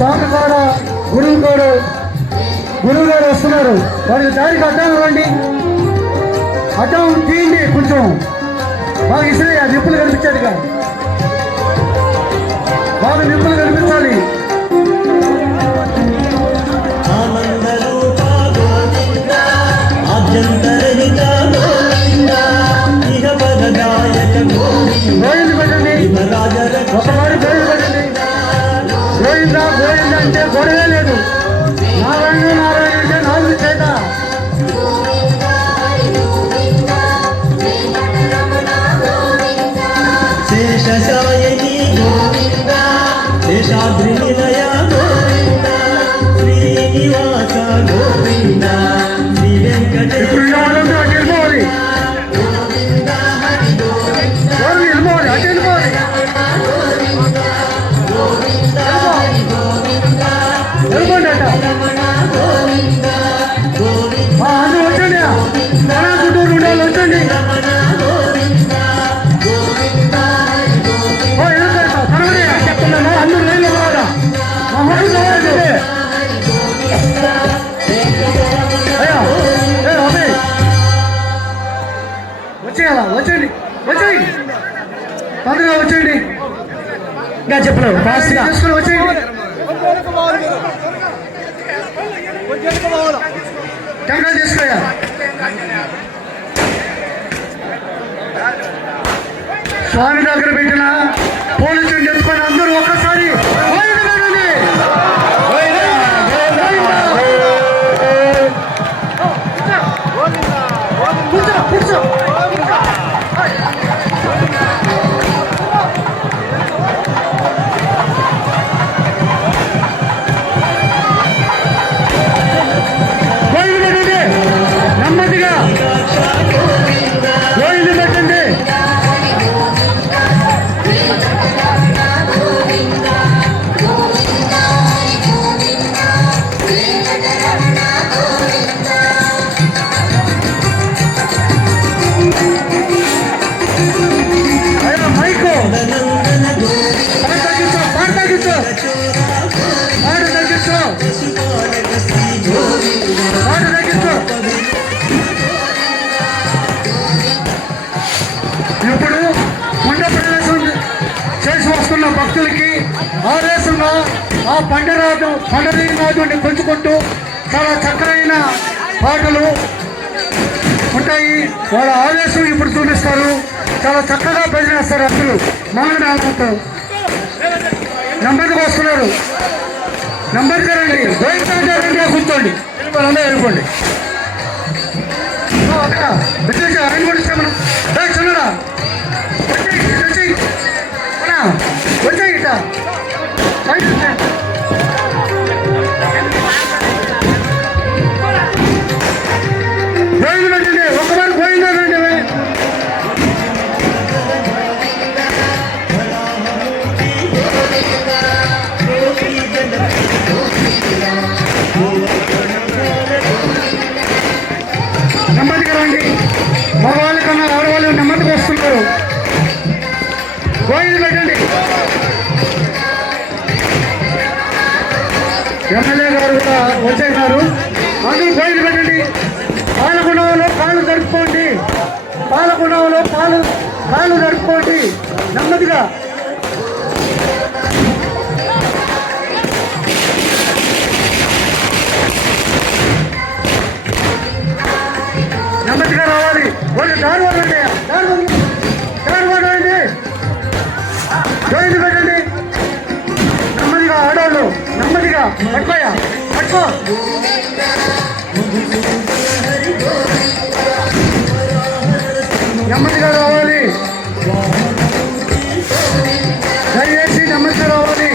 స్వామి కూడా గురువు గారు వస్తున్నారు. వారికి దారికి అడ్డం రండి, అడ్డం తీయండి, కొంచెం బాగా ఇసిరి ఆ నిప్పులు కనిపించాడుగా, బాగా నిప్పులు కనిపించాలి. గోవింద పెట్టండి, ఒకసారి గోవింద పెట్టండి. గోవింద గోవింద అంటే గొడవే లేదు. నారాయణ నారాయణ అంటే నాలుగు చేత. శేషశాయని గోవింద, శేషాద్రి నిలయ గోవింద, శ్రీనివాస గోవింద, శ్రీ వెంకటేశ్వర వచ్చేయండి, వచ్చేయండి, తొందరగా వచ్చేయండి. ఇంకా చెప్పలేదు తీసుకుని వచ్చేయండి. టెంకాయ తీసుకోయా. స్వామి దగ్గర పెట్టిన పోలీసులు ఎత్తుకొని అందరూ ఒక్కసారి కూర్చో కూర్చో. నెమ్మదిగా గోవింద పెట్టండి. మైకు తగ్గించు, పాట తగ్గించు, పాట తగ్గించు, పాట తగ్గించు. ఇప్పుడు పుణ్య ప్రవేశం చేసి వస్తున్న భక్తులకి ఆవేశంగా ఆ పండరీనాథుని పెంచుకుంటూ చాలా చక్కరైన పాటలు ఉంటాయి. వాళ్ళ ఆవేశం ఇప్పుడు చూపిస్తారు. చాలా చక్కగా భజనేస్తారు. అసలు మామూలు అనుకుంటారు. నెంబర్కి వస్తున్నారు, నెంబర్కి రండి. గోవిందా కూర్చోండి, వాళ్ళందరూ వెళ్ళిపోండి. ఆయన కూడా ఇష్టం మనం చిన్నడా వచ్చాయి ఇట గోవింద పెట్టండి. ఒక్కసారి గోవిందా రండి. నెమ్మదిగా రండి. మగవాళ్ళ కన్నా ఆడవాళ్ళు నెమ్మదిగా వస్తున్నారు. గోవింద పెట్టండి. ఎమ్మెల్యే గారు కూడా వచ్చేసారు. అందరూ గోవింద పెట్టండి. పాలగుణంలో పాలు జరుపుకోండి, పాలగుణంలో పాలు జరుపుకోండి. నెమ్మదిగా నెమ్మదిగా రావాలి. వాళ్ళు దారి పడండి, దారి పడండి. గోవింద పెట్టండి. నెమ్మదిగా ఆడవాళ్ళు నెమ్మదిగా పట్టుకోయా, పట్టుకో. నెమ్మదిగా రావాలి, దయచేసి నెమ్మదిగా రావాలి.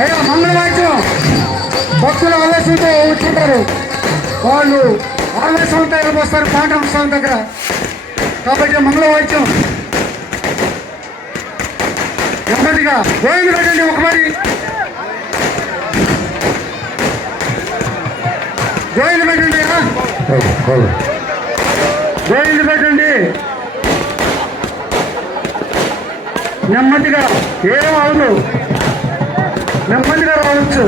అయ్యా మంగళవాద్యం భక్తులు ఆవేశంతో వచ్చుంటారు. వాళ్ళు ఆవేశంతో వస్తారు పాఠాంశాల దగ్గర. కాబట్టి మంగళవాద్యం నెమ్మదిగా గోవింద పెట్టండి. ఒక మరి గోవింద పెట్టండి, గోవింద పెట్టండి. నెమ్మదిగా ఏం అవదు, నెమ్మదిగా రావచ్చు,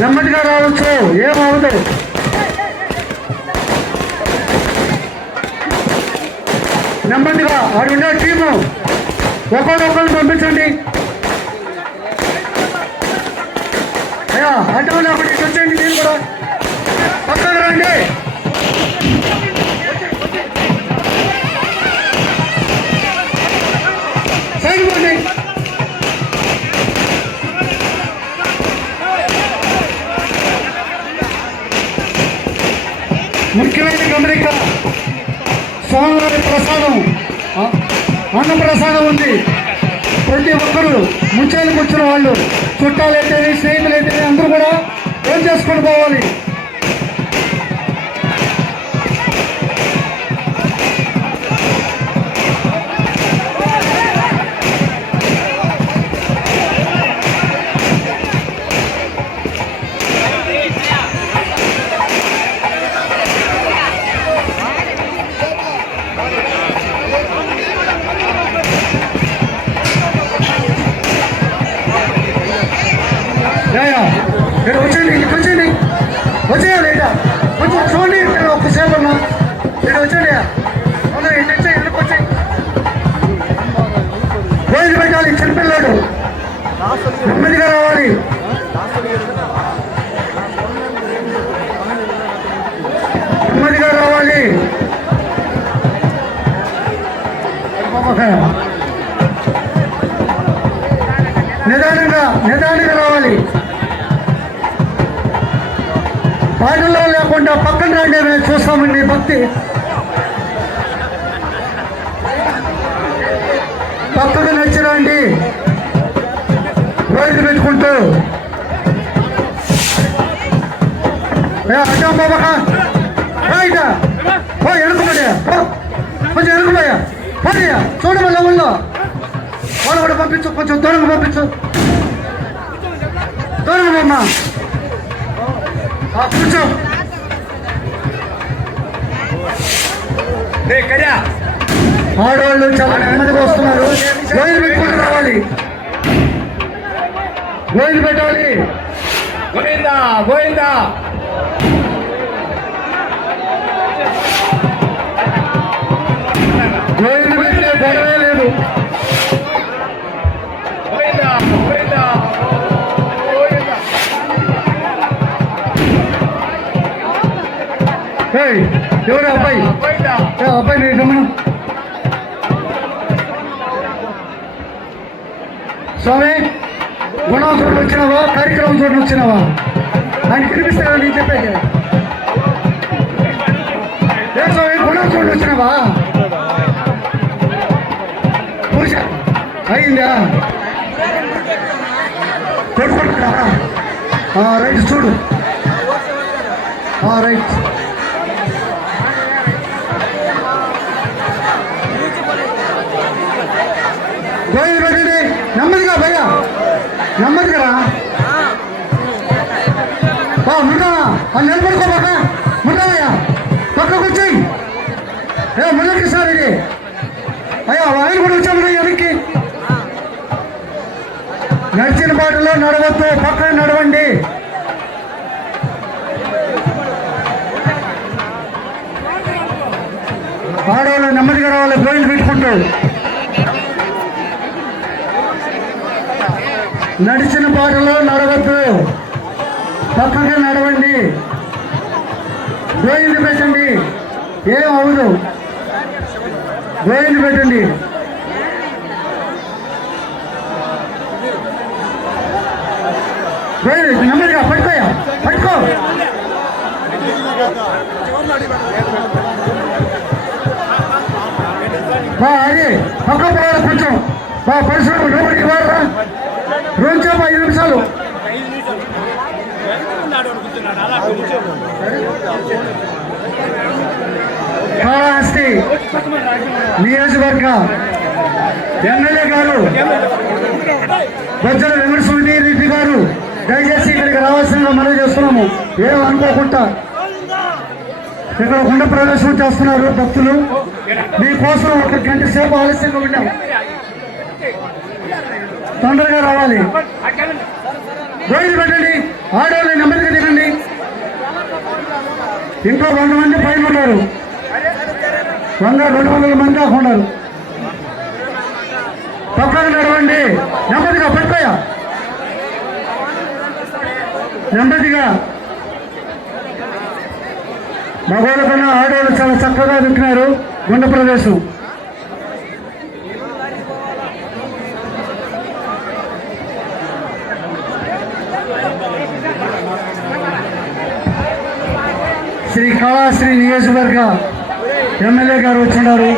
నెమ్మదిగా రావచ్చు, ఏం అవదు. నెమ్మదిగా అక్కడ ఉండే టీము ఒకరినొకరు పంపించండి. అయ్యా అడ్డం లేకుండా ఇటు వచ్చేయండి, నేను కూడా పక్కకు రండి. సైడ్ పోండి. ముఖ్యమైన గమనిక, స్వామివారి ప్రసాదం అన్న ప్రసాదం ఉంది. ప్రతి ఒక్కరూ ముచ్చాలకు వచ్చిన వాళ్ళు, చుట్టాలైతే స్నేహితులైతే అందరూ కూడా ఏం చేసుకొని పోవాలి. ఇక్కడ వచ్చేయండి, ఇక్కడికి వచ్చేయండి, వచ్చేయాలి. ఇక కొంచెం చూడండి, ఇక్కడ ఒక్కసేపు అన్నా ఇక్కడ వచ్చేయండి. అవునా ఇంటి ఇళ్ళకి వచ్చాయి రోజు పెట్టాలి. చిన్నపిల్లాడు నెమ్మదిగా రావాలి. నెమ్మదిగా రావాలి. నిదానంగా నిదానంగా రావాలి. పాటల్లో లేకుండా పక్కన రండి, మేము చూస్తామండి. భక్తి పక్కకు నచ్చిరండి, రోజు పెట్టుకుంటూ అడ్డా బాబా ఇట ఓ ఎనుకుపోయా, కొంచెం ఎనుకుపోయా పోయా, చూడమా లెవెల్లో వాళ్ళు కూడా పంపించు, కొంచెం దూరంగా పంపించు, దూరంగా అమ్మా కూర్చో. ఆడవాళ్ళు చాలా నెమ్మదిగా వస్తున్నారు. గోయిలు పెట్టుకుంటూ రావాలి, గోయిలు పెట్టాలి. గోవిందా గోవిందా. గోయిలు పెట్టే గొడవే లేదు. ఎవరు అబ్బాయి, అబ్బాయి నేను గమనం. స్వామి గుణం చోటు వచ్చినావా, కార్యక్రమం చోటు వచ్చినావా? ఆయన కనిపిస్తాడా నేను చెప్పేది? ఏ స్వామి గుణం చోటు వచ్చినావా? పూజ అయిందా? కొట్టుకుంటున్నా రైట్ చూడు, రైట్. గోయిలు పెట్టండి నెమ్మదిగా, భయ్యా నెమ్మదిగా రా. ముందావా అది నిలబడుకో, పక్క ముందావయ్యా, పక్కకు వచ్చాయి. ముందరికి సార్ ఇది అయ్యా, ఆయన కూడా వచ్చాము వెనక్కి. నడిచిన బాటలో నడవద్దు, పక్కన నడవండి. ఆడవాళ్ళు నెమ్మదిగా రావాలి, గోయిలు పెట్టుకుంటూ. నడిచిన బాటలో నడవద్దు, పక్కగా నడవండి. గోయిలు పెట్టండి, ఏం అవదు. గోయిలు పెట్టండి. గోయిలు నెమ్మదిగా పట్టుకోయా, పట్టుకో. అది పక్క పోవాలి కొంచెం. పరిశ్రమ లోపలికి ఇవ్వాలరా, రోజు 5 నిమిషాలు. కాళహస్తి నియోజకవర్గ ఎమ్మెల్యే గారు బొజ్జల వెంకటస్వామి రెడ్డి గారు దయచేసి ఇక్కడికి రావాల్సిందిగా మనవి చేస్తున్నాము. ఏం అనుకోకుండా ఇక్కడ కుండ ప్రవేశం చేస్తున్నారు భక్తులు. మీకోసం ఒక గంట సేపు ఆలస్యంగా ఉంటాం, తొందరగా రావాలి. గోయిలు పెట్టండి, ఆడవాళ్ళు నెమ్మదిగా దిగండి. ఇంట్లో 100 మంది పైన ఉన్నారు, 200 మంది దాకా ఉన్నారు. పక్కన నడవండి, నెమ్మదిగా పట్టుకోయా, నెమ్మదిగా. మగవాళ్ళ కన్నా ఆడవాళ్ళు చాలా చక్కగా దిక్కున్నారు. గుండ ప్రదేశం శ్రీకాళహస్తి నియోజకవర్గ ఎమ్మెల్యే గారు వచ్చినారు.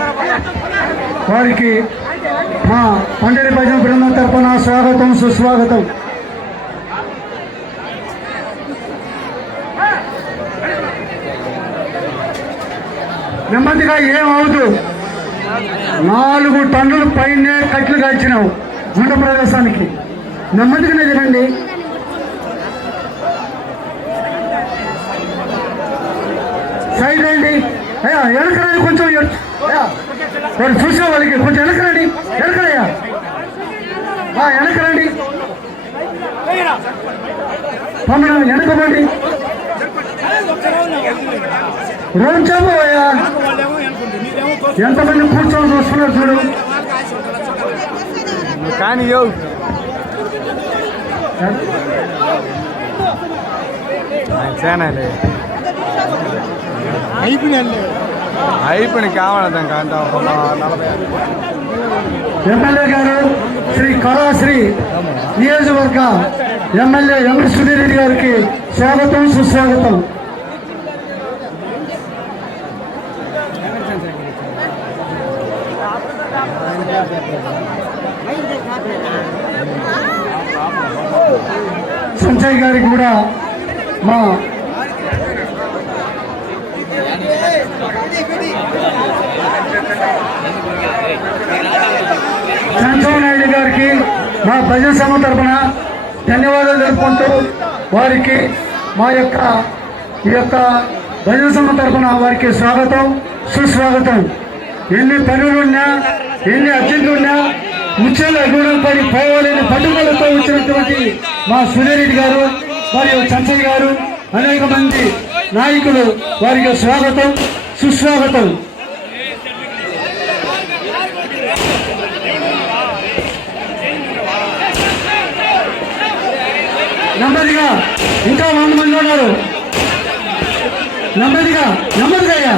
వారికి మా పండిత భజన బృందం తరఫున స్వాగతం, సుస్వాగతం. నెమ్మదిగా ఏమవుతూ 4 టన్నుల పైనే కట్లు కాల్చినావు గుండ ప్రదేశానికి. నెమ్మదిగానే తినండి. సైడ్ రండి, అయ్యా వెనకరండి, కొంచెం వాడు చూసిన వాళ్ళకి కొంచెం వెనకరండి, వెనకరయ్యా వెనకరండి, పంపిణ వెనకబండి. రోజుపోయా ఎంతమంది కూర్చొని చూస్తున్నారు చూడు. కానీ అయిపోయి కావాలి అంట. ఎమ్మెల్యే గారు శ్రీ కళాశ్రీ నియోజకవర్గ ఎమ్మెల్యే ఎం సుధీర్ రెడ్డి గారికి స్వాగతం, సుస్వాగతం. సంజయ్ గారికి కూడా మా చంద్రబాబు నాయుడు గారికి మా భజన సంఘ తరఫున ధన్యవాదాలు తెలుపుకుంటూ వారికి మా ఈ యొక్క భజన సంఘ తరఫున వారికి స్వాగతం, సుస్వాగతం. ఎన్ని పనులున్నా, ఎన్ని అర్జెంట్లున్నా ముత్యాల గూడెం పడి పోవాలని పట్టుదలతో వచ్చినటువంటి మా సుధీరెడ్డి గారు మరియు చంచయ్య గారు, అనేక మంది నాయకులు, వారికి స్వాగతం, సుస్వాగతం. నెమ్మదిగా, ఇంకా 100 మంది ఉన్నారు. నెమ్మదిగా అయ్యా.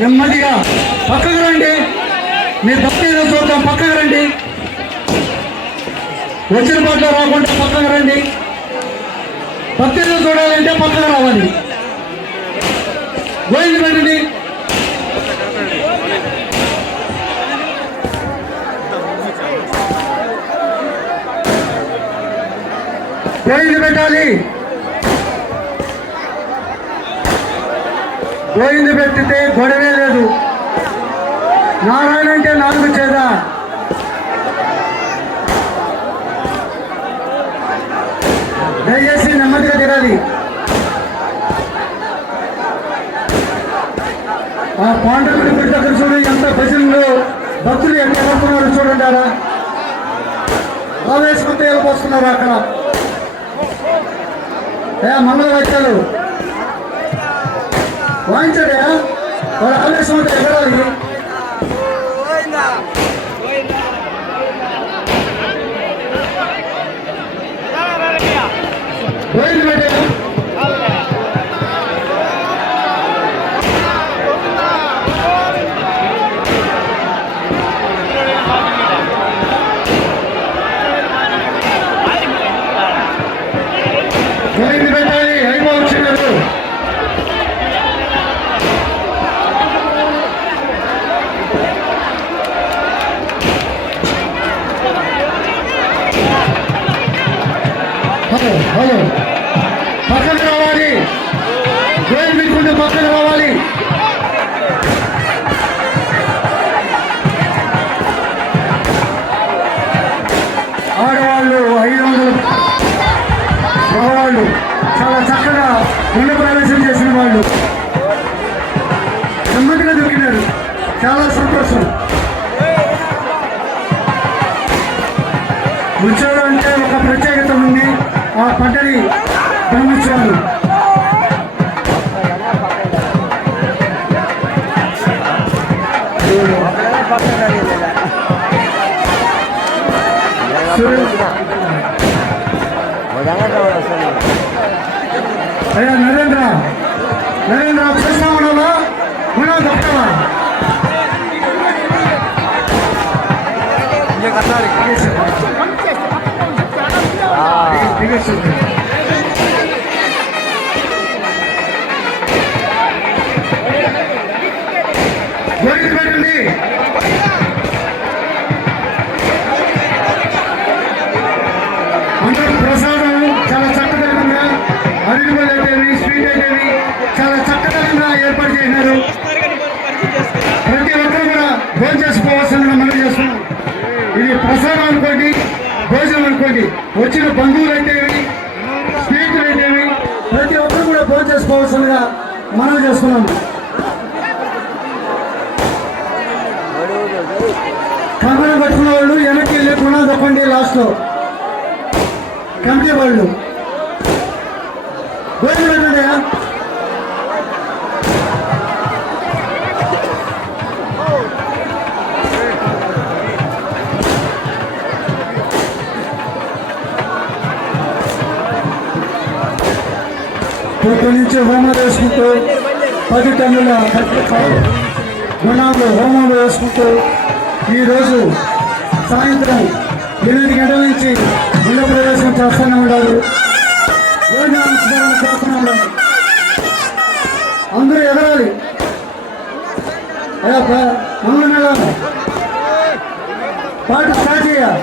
నెమ్మదిగా పక్కకు రండి, మీరు భక్తి చూద్దాం. పక్కకు రండి, వచ్చిన పాటలో రాకుండా పక్కకు రండి. భక్తిలో చూడాలంటే పక్కకు రావాలి. గోయింది పెట్టండి. గోయింది పెట్టాలి. గోయింది పెట్టితే గొడవే లేదు. నారాయణ అంటే 4 చేదా. దయచేసి నెమ్మదిగా తినాలి. ఆ పాండవుడి గుడి దగ్గర చూడు, ఎంత భజనలు భక్తులు ఎక్కడ వెళ్తున్నారు చూడండి. అలా ఆవేశంతో వెళ్ళిపోతున్నారు. అక్కడ మంగళ వచ్చారు వాయించడే, వాళ్ళ ఆవేశంతో ఎగరాలి. గోయింది పెట్టారు. గోయింది పెట్టాలి. అయిపోవచ్చున్నారు. హలో, పక్కకు రావాలి. గోయింది పెట్టుకుంటే పక్కకు రావాలి. ఆడవాళ్ళు 500 గుండె ప్రవేశం చేసిన వాళ్ళు నెమ్మదిగా దొరికినారు. చాలా సంతోషం. ఉత్సవాలు అంటే ఒక ప్రత్యేకత ఉంది. ఆ పంటని బ్రహ్మోత్సవాలు. అయ్యా నరేంద్ర చేస్తా ఉన్నావా? ఉన్నా తప్పవా? పెట్టండి. అందరూ ప్రసాదం చాలా చక్కదనంగా అరిగిపోయి అయితేవి స్వీట్ అయితేవి చాలా చక్కదనంగా ఏర్పాటు చేసినారు. ప్రతి ఒక్కరు కూడా భోజనం చేసుకోవాల్సిందిగా మనం చేస్తున్నాం. ఇది ప్రసాదం అనుకోండి, భోజనం అనుకోండి. వచ్చిన బంధువులు అయితేవి స్నేహితులు అయితేవి ప్రతి ఒక్కరు కూడా భోజనం చేసుకోవాల్సిందిగా మనం చేస్తున్నాము. కంపెనీ పట్టుకున్న వాళ్ళు వెనక్కి లేకుండా తప్పండి. లాస్ట్లో కమిటీ వాళ్ళు భోజనం పెట్టండి. పొద్దు నుంచి హోమాలు వేసుకుంటూ 10 టన్నుల గుణాలు హోమాలు వేసుకుంటూ ఈరోజు సాయంత్రం 8 గంటల నుంచి గుండ ప్రవేశం చేస్తూనే ఉండాలి. చేస్తూనే ఉండాలి. అందరూ ఎగరాలి. అయ్యా మంగళ మేళ పాట స్టార్ట్ చేయాలి.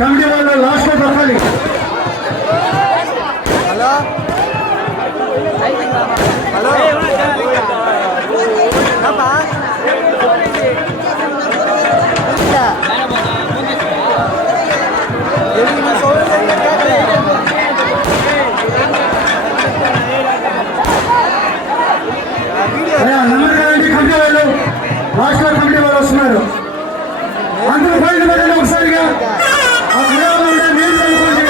కమిటీ వాళ్ళు లాస్ట్లో దొరకాలి. హలో హలో నెమ్మదిగా కమిటీ వాళ్ళు లాస్ట్లో కమిటీ వాళ్ళు వస్తున్నారు. అందరూ బయట పెట్టండి ఒకసారిగా. ఆ నీళ్ళు అనుకోండి.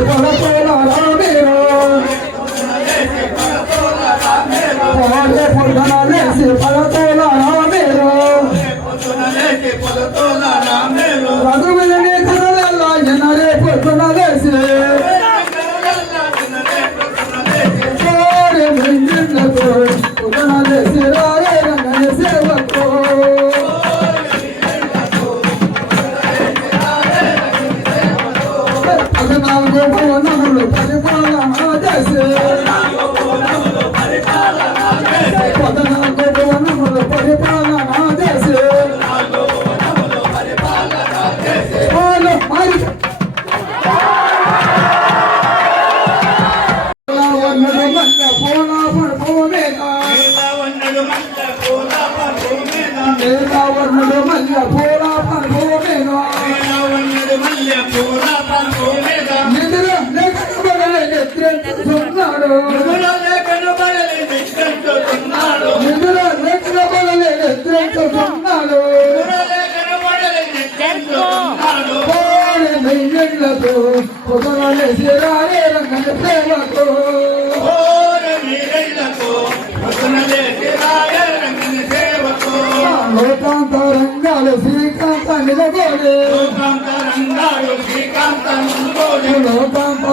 పడతోల రామేరో పోలే పొద్దున లేసి పడతోల రామేరో రఘువులని కథలెల్లా ఎనరే పొద్దున లేసి కోరి మెంజిళ్ళతో పొద్దున లేసి రారే రంగన సేవకో పద్నాలుగు భువనములు పరిపాలన చేసి పద్నాలుగు భువనములు పరిపాలన చేసి వాళ్ళు మరి వన్నడు మల్ల పోలా పడుకోమేనా వన్నడు మల్ల పోలా పడుకోమేనా నిద్ర లేకనుబడలే నిద్రించుతున్నాడు నిద్ర లేకనుబడలే నిద్రించుతున్నాడు కోడి నెయ్యళ్ళతో పొగలేసి రారే రంగన సేవకు లోకాంత రంగాలు శ్రీకాంత నిలగోడే లోకాంత